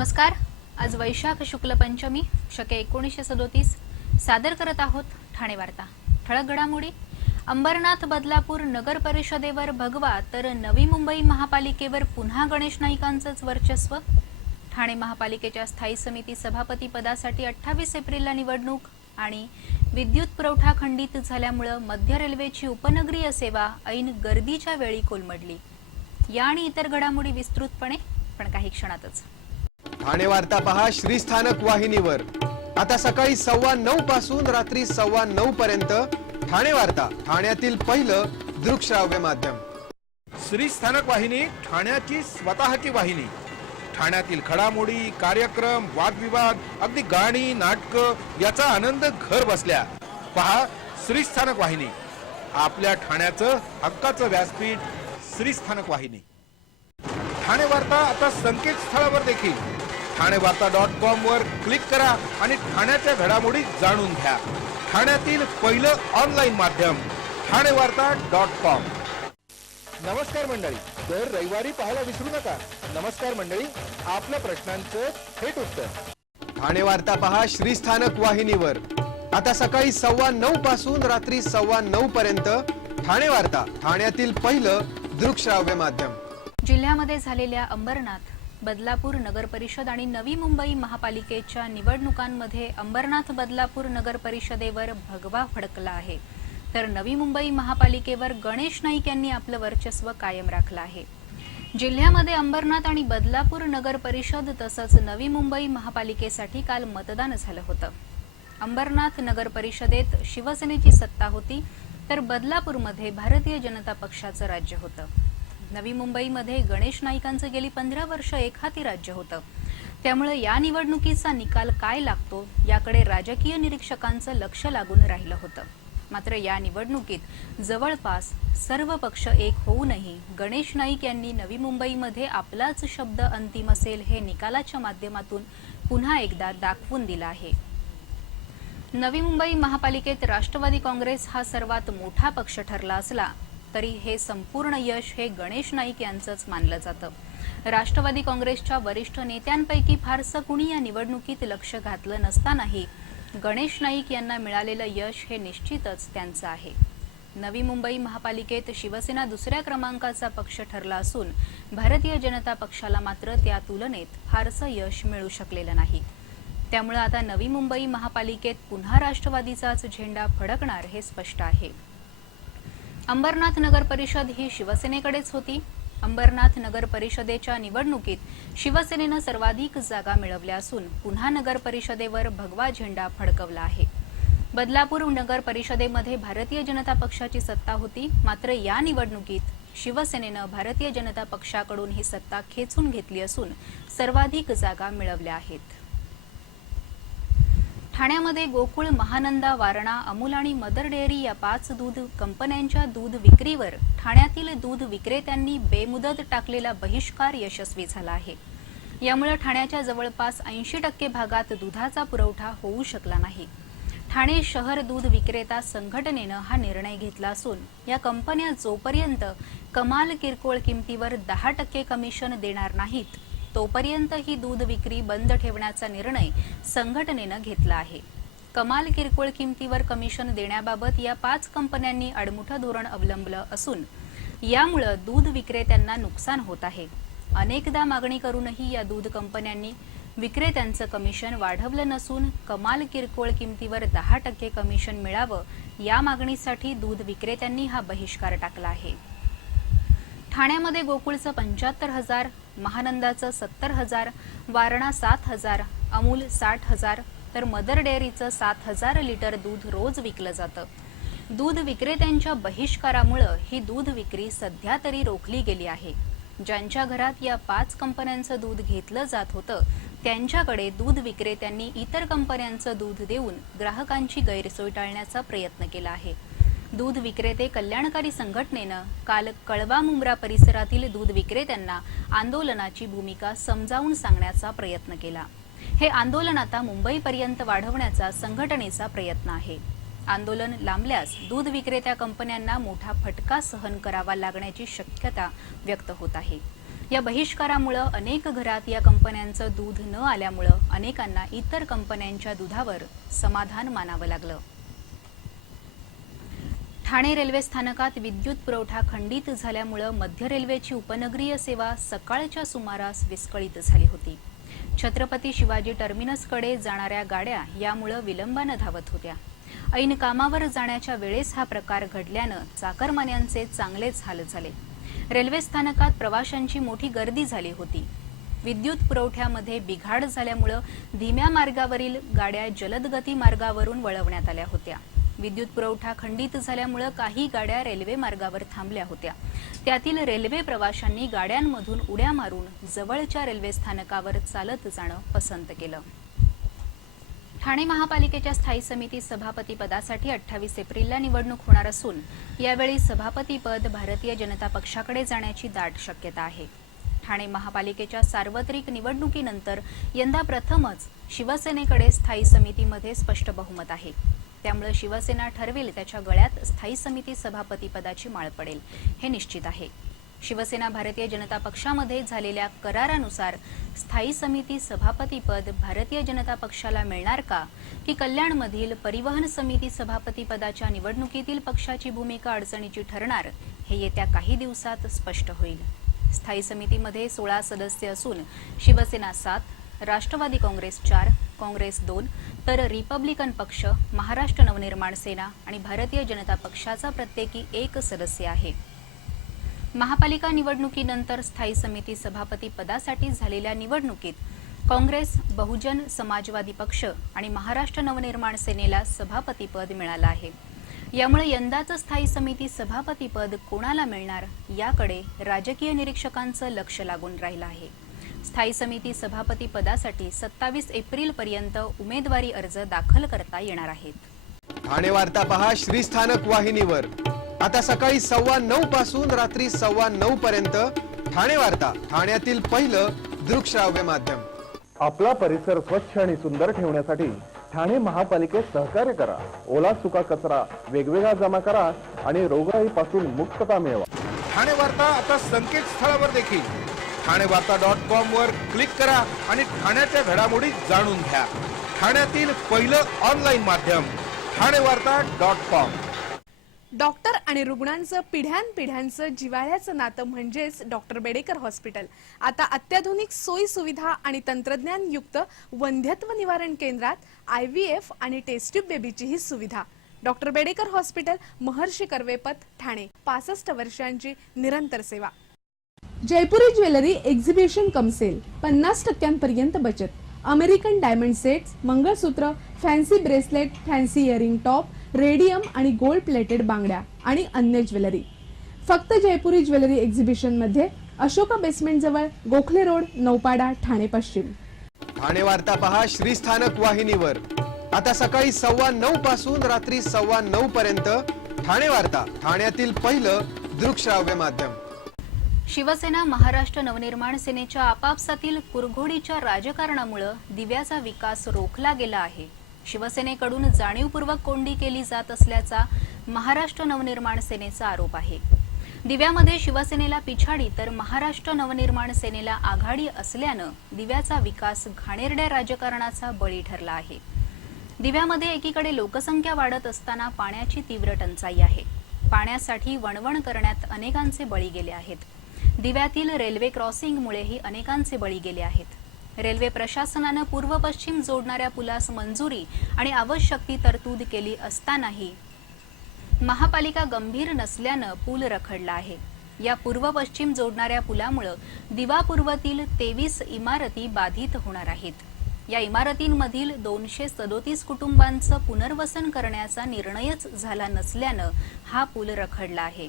नमस्कार। आज वैशाख शुक्ल पंचमी शके 1937 सादर करत आहोत ठाणे वार्ता। ठळक घडामोडी। अंबरनाथ बदलापूर नगर परिषदेवर भगवा तर नवी मुंबई महापालिकेवर पुन्हा गणेश नाईकांचंच वर्चस्व। ठाणे महापालिकेच्या स्थायी समिती सभापती पदासाठी 28 एप्रिलला निवडणूक आणि विद्युत पुरवठा खंडित झाल्यामुळे मध्य रेल्वेची उपनगरीय सेवा ऐन गर्दीच्या वेळी कोलमडली। या आणि इतर घडामोडी विस्तृतपणे पण काही क्षणातच। ठाणे वार्ता पहा श्रीस्थानक वाहिनीवर। आता सकाळी 9:15 पासून रात्री 9:15 पर्यंत ठाणे वार्ता, ठाण्यातील पहिलं दृकश्राव्य माध्यम। श्रीस्थानक वाहिनी ठाण्याची स्वतःची वाहिनी। ठाण्यातील घडामोडी, कार्यक्रम, वादविवाद, अगदी गाणी, नाटक याचा आनंद घर बसल्या पहा श्रीस्थानक वाहिनी। आपल्या ठाण्याचं हक्काचं व्यासपीठ श्रीस्थानक वाहिनी। ठाणे वार्ता आता संकेतस्थळावर देखील ठाणेवार्ता.com वर क्लिक करा आणि ठाण्याच्या घडामोडी जाणून घ्या। ठाण्यातील पहिलं ऑनलाईन माध्यम ठाणेवार्ता.com। नमस्कार मंडळी, दर रविवारी पाहायला विसरू नका। नमस्कार मंडळी, आपल्या प्रश्नांचं थेट उत्तर। ठाणे वार्ता पहा श्रीस्थानक वाहिनीवर। आता सकाळी 9:15 पासून रात्री 9:15 पर्यंत ठाणे वार्ता, ठाण्यातील पहिलं दृकश्राव्य माध्यम। जिल्ह्यामध्ये झालेल्या अंबरनाथ, बदलापूर नगर परिषद आणि नवी मुंबई महापालिकेच्या निवडणुकांमध्ये अंबरनाथ बदलापूर नगर परिषदेवर भगवा फडकला आहे, तर नवी मुंबई महापालिकेवर गणेश नाईक यांनी आपलं वर्चस्व कायम राखलं आहे। जिल्ह्यामध्ये अंबरनाथ आणि बदलापूर नगर परिषद तसंच नवी मुंबई महापालिकेसाठी काल मतदान झालं होतं। अंबरनाथ नगर परिषदेत शिवसेनेची सत्ता होती, तर बदलापूरमध्ये भारतीय जनता पक्षाचं राज्य होतं। नवी मुंबईमध्ये गणेश नाईकांचं गेली 15 वर्ष एकहाती राज्य होतं। त्यामुळे या निवडणुकीचा निकाल काय लागतो याकडे राजकीय निरीक्षकांचं लक्ष लागून राहिलं होतं। मात्र या निवडणुकीत जवळपास सर्व पक्ष एक होऊनही गणेश नाईक यांनी नवी मुंबईमध्ये आपलाच शब्द अंतिम असेल हे निकालाच्या माध्यमातून पुन्हा एकदा दाखवून दिलं आहे। नवी मुंबई महापालिकेत राष्ट्रवादी काँग्रेस हा सर्वात मोठा पक्ष ठरला असला तरी हे संपूर्ण यश हे गणेश नाईक यांचंच मानलं जातं। राष्ट्रवादी काँग्रेसच्या वरिष्ठ नेत्यांपैकी फारसं कुणी या निवडणुकीत लक्ष घातलं नसतानाही गणेश नाईक यांना मिळालेलं यश हे निश्चितच त्यांचं आहे। नवी मुंबई महापालिकेत शिवसेना दुसऱ्या क्रमांकाचा पक्ष ठरला असून भारतीय जनता पक्षाला मात्र त्या तुलनेत फारसं यश मिळू शकलेलं नाही। त्यामुळे आता नवी मुंबई महापालिकेत पुन्हा राष्ट्रवादीचाच झेंडा फडकणार हे स्पष्ट आहे। अंबरनाथ नगर परिषद ही शिवसेनेकडेच होती। अंबरनाथ नगर परिषदेच्या निवडणुकीत शिवसेनेनं सर्वाधिक जागा मिळवल्या असून पुन्हा नगर परिषदेवर भगवा झेंडा फडकवला आहे। बदलापूर नगर परिषदेमध्ये भारतीय जनता पक्षाची सत्ता होती, मात्र या निवडणुकीत शिवसेनेनं भारतीय जनता पक्षाकडून ही सत्ता खेचून घेतली असून सर्वाधिक जागा मिळवल्या आहेत। ठाण्यामध्ये गोकुळ, महानंदा, वारणा, अमूल आणि मदर डेअरी या 5 दूध कंपन्यांच्या दूध विक्रीवर ठाण्यातील दूध विक्रेत्यांनी बेमुदत टाकलेला बहिष्कार यशस्वी झाला आहे। यामुळे ठाण्याच्या जवळपास 80% भागात दुधाचा पुरवठा होऊ शकला नाही। ठाणे शहर दूध विक्रेता संघटनेनं हा निर्णय घेतला असून या कंपन्या जोपर्यंत कमाल किरकोळ किमतीवर 10% कमिशन देणार नाहीत तोपर्यंत ही दूध विक्री बंद ठेवण्याचा निर्णय संघटनेनं घेतला आहे। कमाल किरकोळ किमतीवर कमिशन देण्याबाबत या 5 कंपन्यांनी आडमुठं धोरण अवलंबलं असून यामुळे दूध विक्रेत्यांना नुकसान होत आहे। अनेकदा मागणी करूनही या दूध कंपन्यांनी विक्रेत्यांचं कमिशन वाढवलं नसून कमाल किरकोळ किमतीवर 10% कमिशन मिळावं या मागणीसाठी दूध विक्रेत्यांनी हा बहिष्कार टाकला आहे। ठाण्यामध्ये गोकुळचं 75,000, महानंदाचं 70,000, वारणा 7,000, अमूल 60,000 तर मदर डेअरीचं 7,000 लिटर दूध रोज विकलं जातं। दूध विक्रेत्यांच्या बहिष्कारामुळे ही दूध विक्री सध्या तरी रोखली गेली आहे। ज्यांच्या घरात या 5 कंपन्यांचं दूध घेतलं जात होतं त्यांच्याकडे दूध विक्रेत्यांनी इतर कंपन्यांचं दूध देऊन ग्राहकांची गैरसोय टाळण्याचा प्रयत्न केला आहे। दूध विक्रेते कल्याणकारी संघटनेनं काल कळवा मुंब्रा परिसरातील दूध विक्रेत्यांना आंदोलनाची भूमिका समजावून सांगण्याचा प्रयत्न केला। हे आंदोलन आता मुंबईपर्यंत वाढवण्याचा संघटनेचा प्रयत्न आहे। आंदोलन लांबल्यास दूध विक्रेत्या कंपन्यांना मोठा फटका सहन करावा लागण्याची शक्यता व्यक्त होत आहे। या बहिष्कारामुळे अनेक घरात या कंपन्यांचं दूध न आल्यामुळे अनेकांना इतर कंपन्यांच्या दुधावर समाधान मानावं लागलं. ठाणे रेल्वे स्थानकात विद्युत पुरवठा खंडित झाल्यामुळे मध्य रेल्वेची उपनगरीय सेवा सकाळच्या सुमारास विस्कळीत झाली होती. छत्रपती शिवाजी टर्मिनसकडे जाणाऱ्या गाड्या यामुळे विलंबाने धावत होत्या. ऐन कामावर जाण्याच्या वेळेस हा प्रकार घडल्यानं चाकरमान्यांचे चांगलेच हाल झाले. रेल्वे स्थानकात प्रवाशांची मोठी गर्दी झाली होती. विद्युत पुरवठ्यामध्ये बिघाड झाल्यामुळे धीम्या मार्गावरील गाड्या जलद गती मार्गावरून वळवण्यात आल्या होत्या. विद्युत पुरवठा खंडित झाल्यामुळे काही गाड्या रेल्वे मार्गावर थांबल्या होत्या. त्यातील रेल्वे प्रवाशांनी गाड्यांमधून उड्या मारून जवळच्या रेल्वे स्थानकावर चालत जाणं पसंत केलं. ठाणे महापालिकेच्या स्थायी समिती सभापती पदासाठी 28 एप्रिलला निवडणूक होणार असून यावेळी सभापतीपद भारतीय जनता पक्षाकडे जाण्याची दाट शक्यता आहे. ठाणे महापालिकेच्या सार्वत्रिक निवडणुकीनंतर यंदा प्रथमच शिवसेनेकडे स्थायी समितीमध्ये स्पष्ट बहुमत आहे. त्यामुळे शिवसेना ठरवेल त्याच्या गळ्यात स्थायी समिती सभापती पदाची माळ पडेल हे निश्चित आहे. शिवसेना भारतीय जनता पक्षामध्ये झालेल्या करारानुसार स्थायी समिती सभापतीपद भारतीय जनता पक्षाला मिळणार का की कल्याणमधील परिवहन समिती सभापती पदाच्या निवडणुकीतील पक्षाची भूमिका अडचणीची ठरणार हे येत्या काही दिवसात स्पष्ट होईल. स्थायी समितीमध्ये 16 सदस्य असून शिवसेना 7, राष्ट्रवादी काँग्रेस 4, काँग्रेस 2 तर रिपब्लिकन पक्ष, महाराष्ट्र नवनिर्माण सेना आणि भारतीय जनता पक्षाचा प्रत्येकी 1 सदस्य आहे. महापालिका निवडणुकीनंतर स्थायी समिती सभापती पदासाठी झालेल्या निवडणुकीत काँग्रेस, बहुजन समाजवादी पक्ष आणि महाराष्ट्र नवनिर्माण सेनेला सभापतीपद मिळालं आहे. यामुळे यंदाचं स्थायी समिती सभापतीपद कोणाला मिळणार याकडे राजकीय निरीक्षकांचं लक्ष लागून राहिलं आहे. स्थायी समिती सभापती पदासाठी 27 एप्रिलपर्यंत उमेदवारी अर्ज दाखल करता येणार आहेत. ठाणे वार्ता पहा श्रीस्थानक वाहिनीवर. आता सकाळी 9:15 पासून रात्री 9:15 पर्यंत ठाणे वार्ता, ठाण्यातील पहिलं दृकश्राव्य माध्यम. आपला परिसर स्वच्छ आणि सुंदर ठेवण्यासाठी ठाणे महापालिकेत सहकार्य करा. ओला सुका कचरा वेगवेगळा जमा करा आणि रोगराईपासून मुक्तता मिळवा. ठाणे वार्ता आता संकेतस्थळावर देखील ठाणेवार्ता.com वर क्लिक करा आणि ठाण्याच्या घडामोडी जाणून घ्या. ठाण्यातील पहिलं ऑनलाईन माध्यम ठाणेवार्ता.com. डॉक्टर आणि रुग्णांचं पिढ्यानपिढ्यांचं जिव्हाळ्याचं नातं म्हणजेच डॉक्टर बेडेकर हॉस्पिटल. आता अत्याधुनिक सोयी सुविधा आणि तंत्रज्ञान युक्त वंध्यत्व निवारण केंद्रात IVF आणि टेस्ट ट्यूब बेबीचीही सुविधा. Doctor Bedekar hospital, Maharshi Karvepath, Thane. 65 वर्षांची निरंतर सेवा. Jaipuri jewellery exhibition cum sale. 50% बचत. American diamond sets, mangalsutra, fancy bracelet, fancy earring top, radium आणि गोल्ड प्लेटेड बांगड्या आणि अन्य ज्वेलरी फक्त जयपुरी ज्वेलरी एक्झिबिशन मध्ये अशोका बेसमेंट जवळ, गोखले रोड, नौपाडा, ठाणे पश्चिम. ठाणे वार्ता पहा श्रीस्थानक वाहिनीवर. आता सकाळी 9:15 पासून रात्री 9:15 पर्यंत ठाणे वार्ता, ठाण्यातील पहिलं दृकश्राव्य माध्यम. शिवसेना महाराष्ट्र नवनिर्माण सेनेच्या आपापसातील कुरघोडीच्या राजकारणामुळे दिव्याचा विकास रोखला गेला आहे. शिवसेनेकडून जाणीवपूर्वक कोंडी केली जात असल्याचा महाराष्ट्र नवनिर्माण सेनेचा आरोप आहे. दिव्यामध्ये शिवसेनेला पिछाडी तर महाराष्ट्र नवनिर्माण सेनेला आघाडी असल्यानं दिव्याचा विकास घाणेरड्या राजकारणाचा बळी ठरला आहे. दिव्यामध्ये एकीकडे लोकसंख्या वाढत असताना पाण्याची तीव्र टंचाई आहे. पाण्यासाठी वणवण करण्यात अनेकांचे बळी गेले आहेत. दिव्यातील रेल्वे क्रॉसिंगमुळेही अनेकांचे बळी गेले आहेत. रेल्वे प्रशासनानं पूर्व पश्चिम जोडणाऱ्या पुलास मंजुरी आणि आवश्यक ती तरतूद केली असतानाही महापालिका गंभीर नसल्यानं पूल रखडला आहे. या पूर्व पश्चिम जोडणाऱ्या पुलामुळे दिवा पूर्वतील 23 इमारती बाधित होणार आहेत. या इमारतींमधील 237 कुटुंबांचं पुनर्वसन करण्याचा निर्णयच झाला नसल्यानं हा पूल रखडला आहे.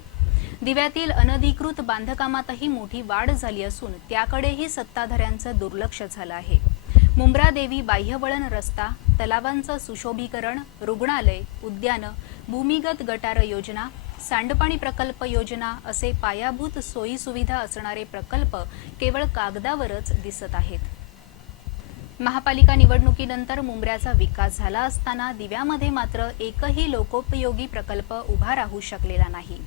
दिव्यातील अनधिकृत बांधकामातही मोठी वाढ झाली असून त्याकडेही सत्ताधाऱ्यांचं दुर्लक्ष झालं आहे. मुंब्रा देवी बाह्यवळण रस्ता, तलावांचं सुशोभीकरण, रुग्णालय, उद्यानं, भूमिगत गटार योजना, सांडपाणी प्रकल्प योजना असे पायाभूत सोयी सुविधा असणारे प्रकल्प केवळ कागदावरच दिसत आहेत. महापालिका निवडणुकीनंतर मुंब्र्याचा विकास झाला असताना दिव्यामध्ये मात्र एकही लोकोपयोगी प्रकल्प उभा राहू शकलेला नाही.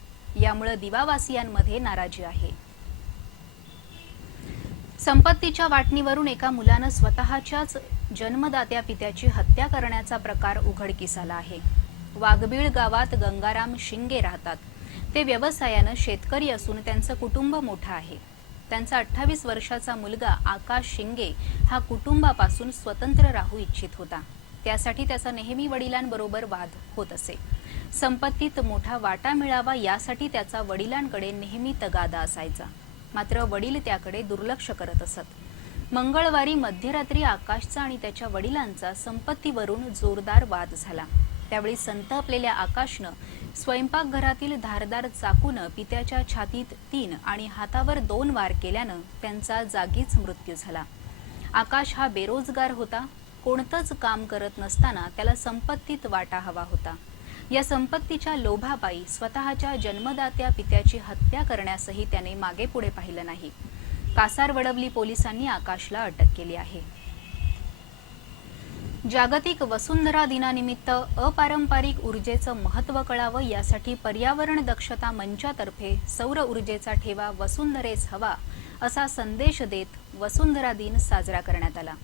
यामुळे दिवावासियांमध्ये नाराजी आहे. संपत्तीच्या वाटणीवरून एका मुलानं स्वतःच्याच जन्मदात्या पित्याची हत्या करण्याचा प्रकार उघडकीस आला आहे. वाघबीळ गावात गंगाराम शिंगे राहतात. ते व्यवसायानं शेतकरी असून त्यांचं कुटुंब मोठं आहे. त्यांचा 28 वर्षाचा मुलगा आकाश शिंगे हा कुटुंबापासून स्वतंत्र राहू इच्छित होता. त्यासाठी त्याचा नेहमी वडिलांबरोबर वाद होत असे. संपत्तीत मोठा वाटा मिळावा यासाठी त्याचा वडिलांकडे नेहमी तगादा असायचा. मात्र वडील त्याकडे दुर्लक्ष करत असत. मंगळवारी मध्यरात्री आकाशचा आणि त्याच्या वडिलांचा संपत्तीवरून जोरदार वाद झाला. त्यावेळी संतापलेल्या आकाशनं स्वयंपाकघरातील धारदार चाकूनं पित्याच्या छातीत 3 आणि हातावर 2 वार केल्यानं त्यांचा जागीच मृत्यू झाला. आकाश हा बेरोजगार होता. कोणतंच काम करत नसताना त्याला संपत्तीत वाटा हवा होता. या संपत्तीच्या लोभापायी स्वतःच्या जन्मदात्या पित्याची हत्या करण्यासही त्याने मागे पुढे पाहिलं नाही. कासारवडवली पोलिसांनी आकाशला अटक केली आहे. जागतिक वसुंधरा दिनानिमित्त अपारंपरिक ऊर्जेचं महत्त्व कळावं यासाठी पर्यावरण दक्षता मंचातर्फे सौर ऊर्जेचा ठेवा वसुंधरेस हवा असा संदेश देत वसुंधरा दिन साजरा करण्यात आला.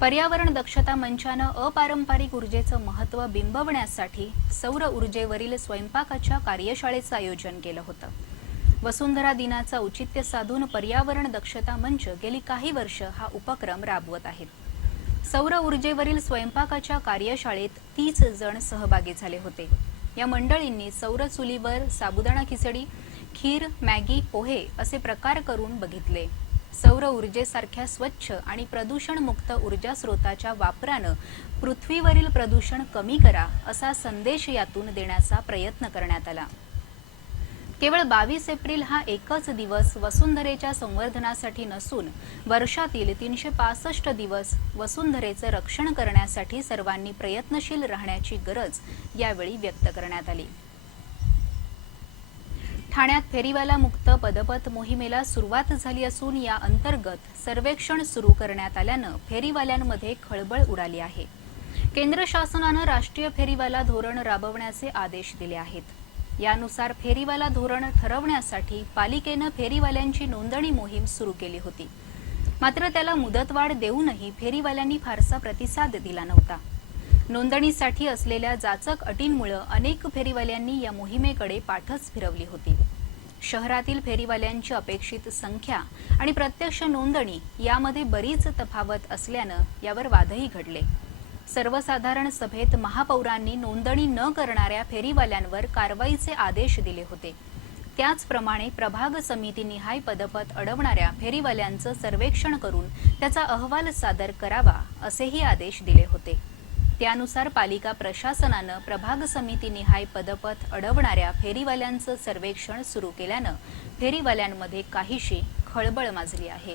पर्यावरण दक्षता मंचानं अपारंपरिक ऊर्जेचं महत्त्व बिंबवण्यासाठी सौर ऊर्जेवरील स्वयंपाकाच्या कार्यशाळेचं आयोजन केलं होतं. वसुंधरा दिनाचं औचित्य साधून पर्यावरण दक्षता मंच गेली काही वर्ष हा उपक्रम राबवत आहेत. सौर ऊर्जेवरील स्वयंपाकाच्या कार्यशाळेत 30 जण सहभागी झाले होते. या मंडळींनी सौर चुलीवर साबुदाणा खिचडी, खीर, मॅगी, पोहे असे प्रकार करून बघितले. सौर ऊर्जेसारख्या स्वच्छ आणि प्रदूषणमुक्त ऊर्जा स्रोताच्या वापरानं पृथ्वीवरील प्रदूषण कमी करा असा संदेश यातून देण्याचा प्रयत्न करण्यात आला. केवळ 22 एप्रिल हा एकच दिवस वसुंधरेच्या संवर्धनासाठी नसून वर्षातील 365 दिवस वसुंधरेचं रक्षण करण्यासाठी सर्वांनी प्रयत्नशील राहण्याची गरज यावेळी व्यक्त करण्यात आली. ठाण्यात फेरीवाला मुक्त पदपथ मोहिमेला सुरुवात झाली असून या अंतर्गत सर्वेक्षण सुरू करण्यात आल्यानं फेरीवाल्यांमध्ये खळबळ उडाली आहे. केंद्र शासनानं राष्ट्रीय फेरीवाला धोरण राबवण्याचे आदेश दिले आहेत. यानुसार फेरीवाला धोरण ठरवण्यासाठी पालिकेनं फेरीवाल्यांची नोंदणी मोहीम सुरू केली होती. मात्र त्याला मुदतवाढ देऊनही फेरीवाल्यांनी फारसा प्रतिसाद दिला नव्हता. नोंदणीसाठी असलेल्या जाचक अटींमुळे अनेक फेरीवाल्यांनी या मोहिमेकडे पाठच फिरवली होती. शहरातील फेरीवाल्यांची अपेक्षित संख्या आणि प्रत्यक्ष नोंदणी यामध्ये बरीच तफावत असल्यानं यावर वादही घडले. सर्वसाधारण सभेत महापौरांनी नोंदणी न करणाऱ्या फेरीवाल्यांवर कारवाईचे आदेश दिले होते. त्याचप्रमाणे प्रभाग समितीनिहाय पदपथ अडवणाऱ्या फेरीवाल्यांचं सर्वेक्षण करून त्याचा अहवाल सादर करावा असेही आदेश दिले होते. त्यानुसार पालिका प्रशासनानं प्रभाग समितीनिहाय पदपथ अडवणाऱ्या फेरीवाल्यांचं सर्वेक्षण सुरू केल्यानं फेरीवाल्यांमध्ये काहीशी खळबळ माजली आहे.